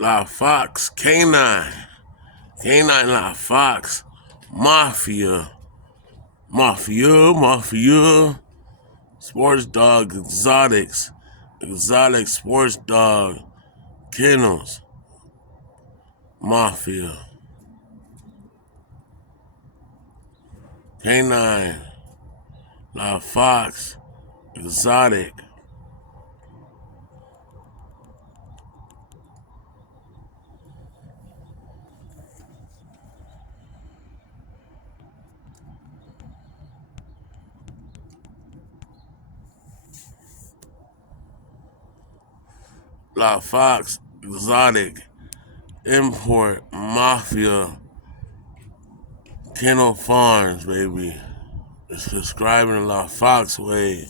La Fox, Canine La Fox, Mafia, Sports Dog, Exotic Sports Dog, Kennels, Mafia, Canine, La Fox, Exotic, La Fox, Exotic, Import, Mafia, Kennel Farms, baby. Subscribing to La Fox Way.